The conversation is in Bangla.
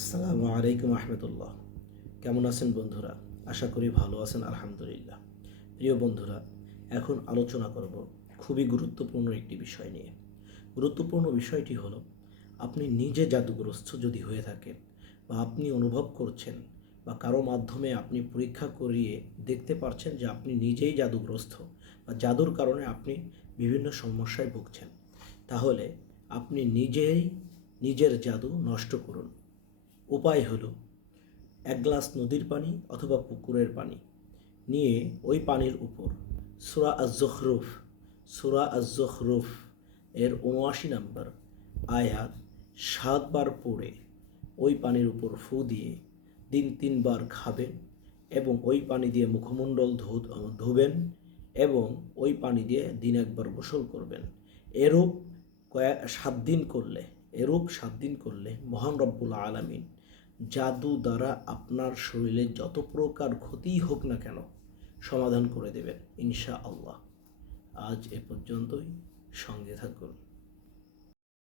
আসসালামু আলাইকুম রহমতুল্লাহ। কেমন আছেন বন্ধুরা? আশা করি ভালো আছেন, আলহামদুলিল্লাহ। প্রিয় বন্ধুরা, এখন আলোচনা করব খুবই গুরুত্বপূর্ণ একটি বিষয় নিয়ে। গুরুত্বপূর্ণ বিষয়টি হলো, আপনি নিজে জাদুগ্রস্ত যদি হয়ে থাকেন বা আপনি অনুভব করছেন বা কারো মাধ্যমে আপনি পরীক্ষা করিয়ে দেখতে পারছেন যে আপনি নিজেই জাদুগ্রস্ত বা জাদুর কারণে আপনি বিভিন্ন সমস্যায় ভুগছেন, তাহলে আপনি নিজেই নিজের জাদু নষ্ট করুন। উপায় হলো, এক গ্লাস নদীর পানি অথবা পুকুরের পানি নিয়ে ওই পানির উপর সূরা আজ-জুখরুফ এর ৭৯ নম্বর আয়াত ৭ বার পড়ে ওই পানির উপর ফু দিয়ে দিন ৩ বার খাবেন এবং ওই পানি দিয়ে মুখমণ্ডল ধুবেন এবং ওই পানি দিয়ে দিন একবার গোসল করবেন। এরূপ ৭ দিন করলে মহান রব্বুল আলামিন জাদু দ্বারা আপনার শরীরে যত প্রকার ক্ষতিই হোক না কেন সমাধান করে দেবেন ইনশাআল্লাহ। আজ এ পর্যন্তই, সঙ্গে থাকুন।